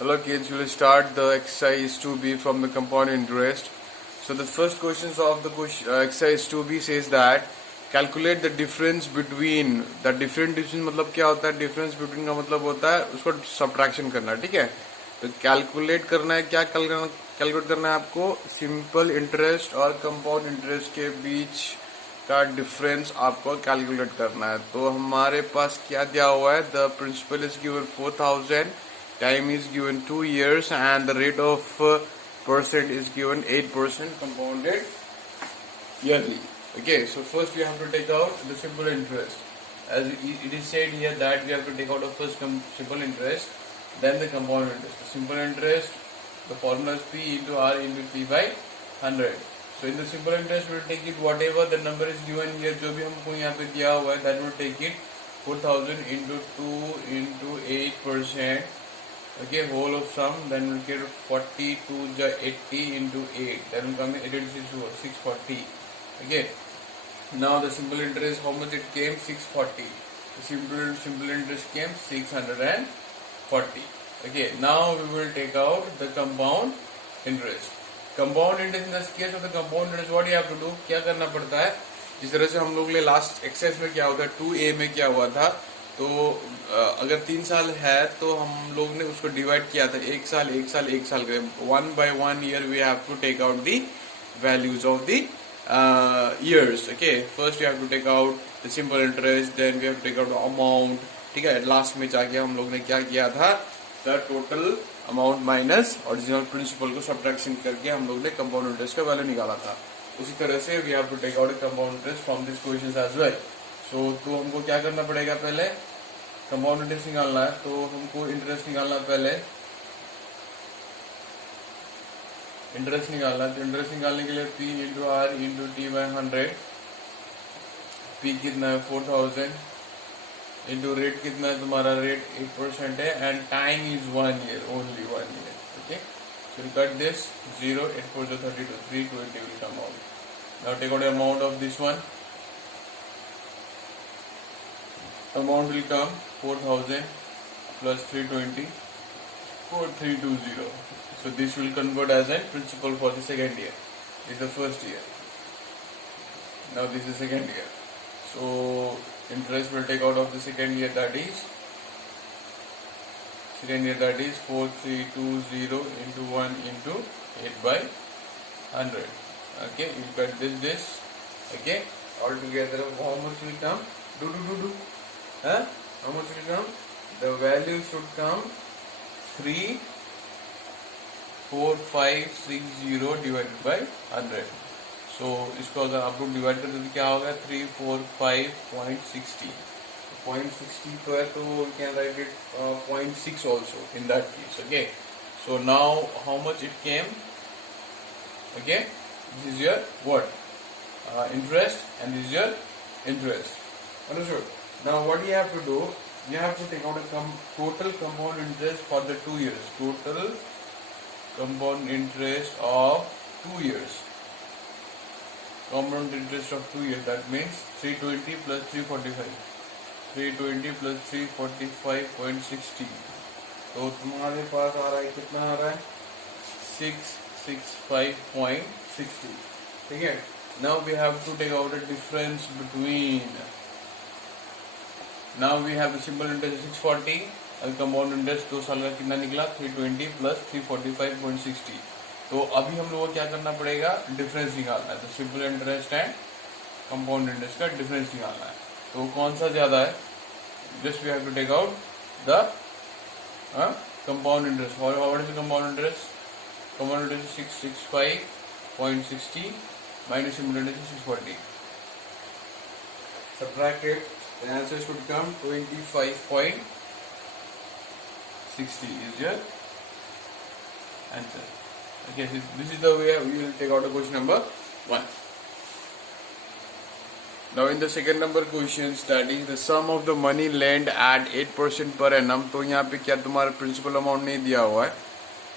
Hello kids, we'll start the exercise 2b from the compound interest. So the first questions of the exercise 2b says that calculate the difference between the difference मतलब क्या होता है, difference between का मतलब होता है उसको subtraction करना, ठीक है। तो calculate करना है, क्या calculate करना है आपको, simple interest और compound interest के बीच का डिफरेंस आपको कैलकुलेट करना है। तो हमारे पास क्या दिया हुआ है, the principal is given 4000, time is given 2 years, and the rate of percent is given 8% compounded yearly. Okay, so first we have to take out the simple interest. As it is said here that we have to take out the first simple interest, then the compound interest. The simple interest, the formula is P into R into T by 100. So in the simple interest we will take it whatever the number is given here, जो भी हमको यहाँ पे दिया हुआ है, that will take it 4000 into 2 into 8%. Okay, whole of sum, then we'll get 42 80 into 8, then will come 640. Okay, now the simple interest, how much it came, 640. The simple interest came 640. Okay, now we will take out the compound interest. Compound interest, in this case of the compound interest, what you have to do, क्या करना पड़ता है, जिस तरह से हम लोग ले लास्ट एक्सरसाइज में क्या होता है, 2a में क्या हुआ था, तो अगर 3 साल है तो हम लोग ने उसको डिवाइड किया था, एक साल के 1 by 1 year we have to take out the values of the years. Okay, first we have to take out the simple interest, then we have to take out the amount. ठीक है, last में जाके हम लोग ने क्या किया था, the total amount minus original principal को सब्ट्रैक्शन करके हम लोग ने कंपाउंड इंटरेस्ट का वैल्यू निकाला था। उसी तरह से we have to take out compound interest from this questions as well. So तो हमको क्या करना पड़ेगा, पहले कंपाउंड इंटरेस्ट निकालना है, तो हमको इंटरेस्ट निकालना है, पहले इंटरेस्ट निकालना है। तो इंटरेस्ट निकालने के लिए P into R into T by 100, P कितना है 4000 इंटू रेट कितना है तुम्हारा, रेट 8% है, and time is 1 year, only 1 year. Okay, so you cut this 0, 8 4 32, 320 will come out. Now take out the amount of this one. Amount will come 4000 plus 320, 4320. So this will convert as a principal for the second year. This is the first year. Now this is second year. So interest will take out of the second year, that is 4320 into 1 into 8 by 100. Okay, you cut this. Okay, all together how much will come? Do. Huh? How much will come? The value should come 34560 divided by 100. So इसको अगर आप लोग divide करते तो क्या होगा, 345.60. 0.60 पर तो we can write it 0.6 also in that case. Okay, so now how much it came? Okay, this is your what, interest, and this is your interest. Understood? Now what you have to do, you have to take out a total compound interest for the 2 years. Total compound interest of 2 years. Compound interest of 2 years, that means 320 plus 345. 320 plus 345.60. तो तुम्हारे पास आ रहा है, कितना आ रहा है, 665.60. ठीक है, now we have to take out a difference between. Now we have the simple interest 640 और compound interest 2 साल का कितना निकला, 320 plus 345.60. तो अभी हम लोगों को क्या करना पड़ेगा, डिफरेंस निकालना है। तो simple interest and compound interest का डिफरेंस निकालना है। तो कौन सा ज्यादा है, just we have to take out the compound interest. What is the compound interest? Compound interest 665.60 minus simple interest 640. Subtract it, the answer should come 25.60 is your answer. Okay, so this is the way we will take out a question number 1. Now in the second number questions, that is the sum of the money lent at 8% per annum. तो यहाँ पे क्या तुम्हारा principal amount नहीं दिया हुआ है,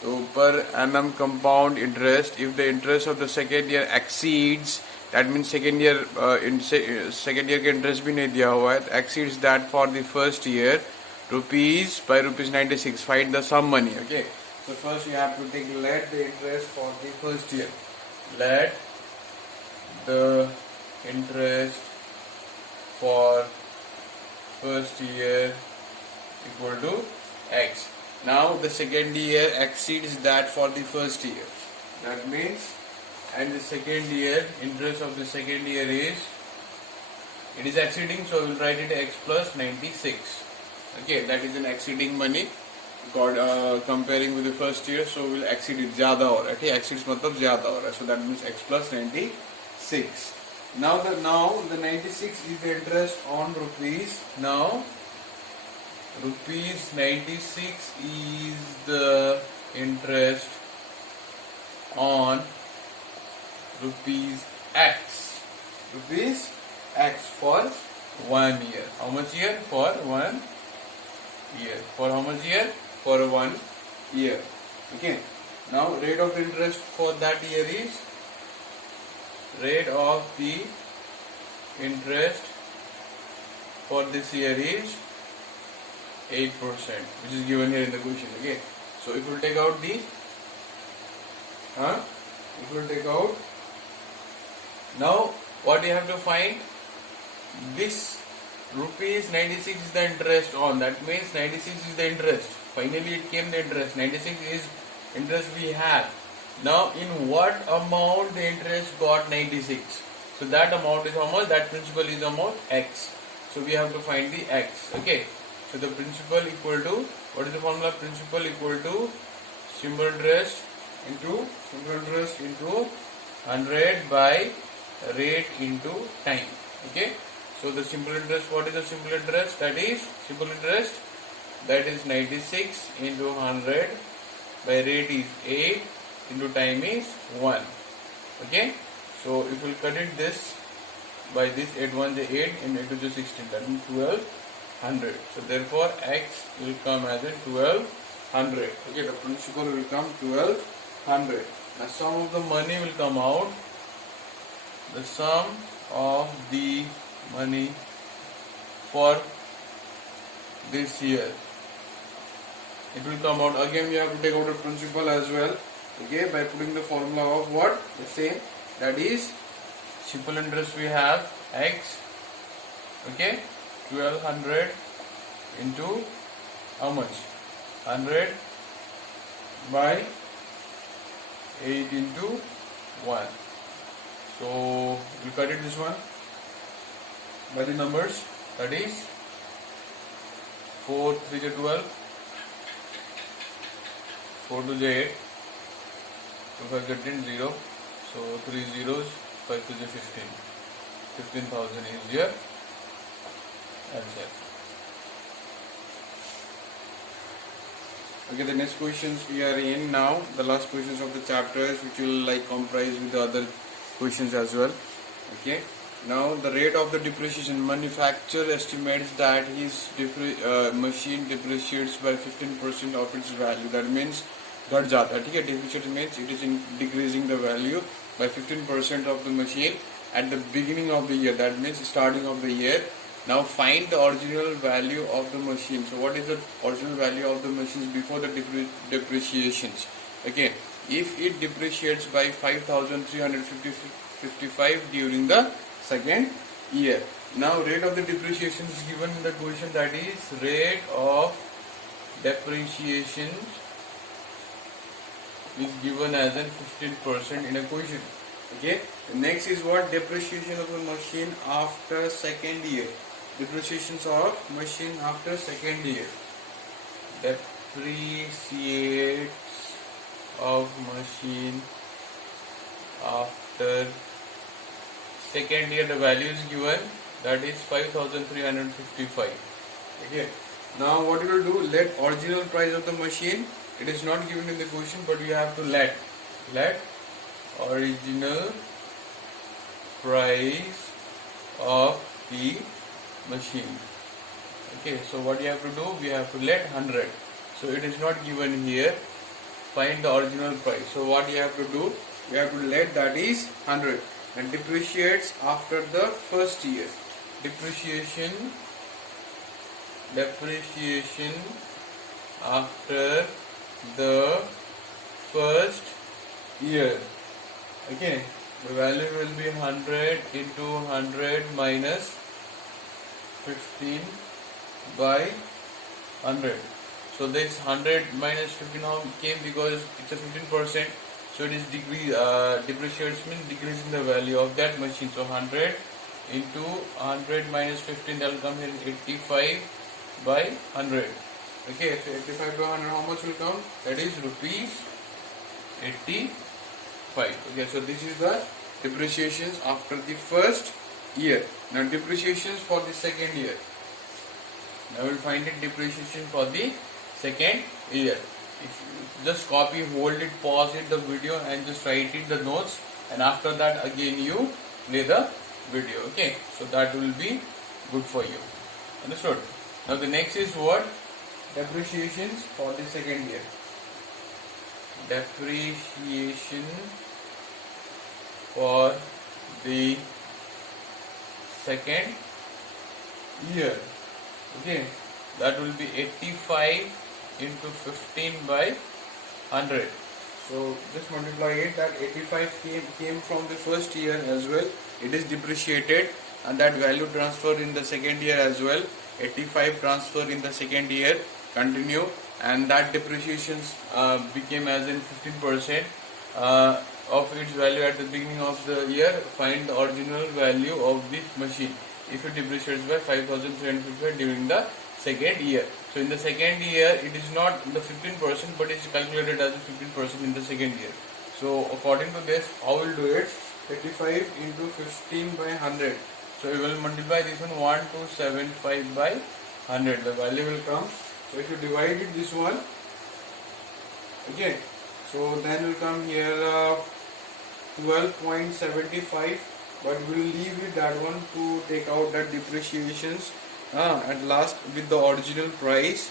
तो per annum compound interest, if the interest of the second year exceeds, that means second year के interest भी नहीं दिया हुआ है, exceeds that for the first year, rupees by rupees 96. Find the sum money. Okay. So first you have to take let the interest for the first year. Let the interest for first year equal to X. Now the second year exceeds that for the first year. That means, and the second year, interest of the second year is, it is exceeding, so we will write it X plus 96. Okay, that is an exceeding money. Comparing with the first year, so we will exceed it. ज़्यादा हो रहा है, ठीक? Exceeds मतलब ज़्यादा हो रहा है. So that means X plus 96. Now the 96 is the interest on rupees. Now rupees 96 is the interest on rupees X. Rupees X for 1 year. How much year? For 1 year. For how much year? For 1 year. Okay. Now rate of interest for that year is, rate of the interest for this year is 8%, which is given here in the question. Okay. So if we take out the now what you have to find, this rupees 96 is the interest on, that means 96 is the interest. Finally it came the interest. 96 is interest we have. Now in what amount the interest got 96? So that amount is how much? That principal is amount X. So we have to find the X. Okay. So the principal equal to, what is the formula? Principal equal to simple interest into 100 by rate into time. Okay. So the simple interest, what is the simple interest? That is simple interest, that is 96 into 100 by rate is 8 into time is 1. Okay. So if we cut it this by this, 8 1 is 8 and 8 2 is 16, that means 1200. So therefore X will come as in 1200. Okay, the principal will come 1200. The sum of the money will come out. The sum of the money for this year, it will come out. Again we have to take out the principal as well. Okay, by putting the formula of what? The same, that is simple interest we have X. Okay, 1200 into how much? 100 by 8 into 1. So we cut it this one by the numbers, that is 4 3 is 12, 4 2 is 8, 2 5 is 10, 0. So 3 zeros, 5 2 is 15. 15,000 is your answer. Okay, the next questions we are in now, the last questions of the chapters, which will like comprise with the other questions as well. Okay, now the rate of the depreciation. Manufacturer estimates that his machine depreciates by 15% of its value. That means घट जाता है, ठीक है. Depreciate means it is decreasing the value by 15% of the machine at the beginning of the year. That means starting of the year. Now find the original value of the machine. So what is the original value of the machines before the depreciations? Okay, if it depreciates by 5,355 during the second year. Now rate of the depreciation is given in the question, that is rate of depreciation is given as in 15% in a question. Okay, the next is what? Depreciation of the machine after second year. Depreciations of machine after second year. Depreciates of machine after second year, the value is given, that is 5,355. Okay, now what you will do, let original price of the machine, it is not given in the question, but you have to let original price of the machine. Okay, so what you have to do, we have to let 100. So it is not given here. Find the original price. So what you have to do, you have to let, that is 100, and depreciates after the first year. Depreciation depreciation after the first year. Okay, the value will be 100 into 100 minus 15 by 100. So this 100 minus 15 how came, because it's a 15%, so it is depreciation means decreasing the value of that machine. So 100 into 100 minus 15, that will come here 85 by 100. Okay, so 85 by 100 how much will come? That is rupees 85. Okay, so this is the depreciations after the first year. Now depreciations for the second year. Now we'll find it depreciation for the second year. If you just copy, hold it, pause it the video and just write it the notes, and after that again you play the video. Okay, so that will be good for you. Understood? Now the next is what? Depreciations for the second year. Depreciation for the second year. Okay, that will be 85 into 15 by 100. So just multiply it. That 85 came from the first year as well. It is depreciated, and that value transfer in the second year as well. 85 transfer in the second year, continue, and that depreciations became as in 15% of its value at the beginning of the year. Find the original value of this machine if it depreciates by 5,355 during the second year. So in the second year it is not the 15%, but it is calculated as a 15% in the second year. So according to this, how will do it? 35 into 15 by 100. So we will multiply this one 1275 by 100. The value will come. So if you divide it this one, okay, so then will come here 12.75, but we will leave it that one to take out that depreciations at last with the original price.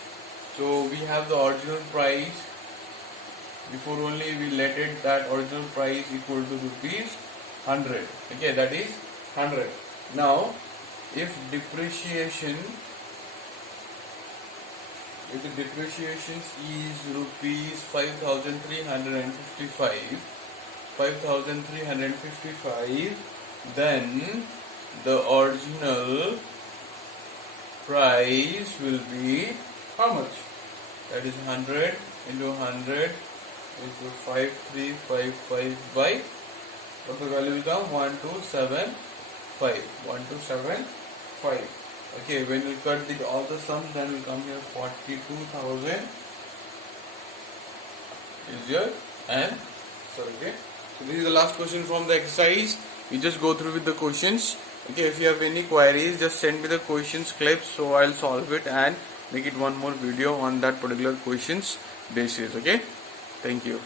So we have the original price. Before only we let it that original price equal to rupees 100. Okay, that is 100. Now if the depreciation is rupees 5,355, then the original price will be how much? That is 100 into 100 into 5355 by what the value will come? 1275. Okay, when we cut all the sums, then will come here 42,000 is your answer. Okay, so this is the last question from the exercise. We just go through with the questions. Okay, if you have any queries, just send me the questions clips, so I'll solve it and make it one more video on that particular questions basis. Okay, thank you.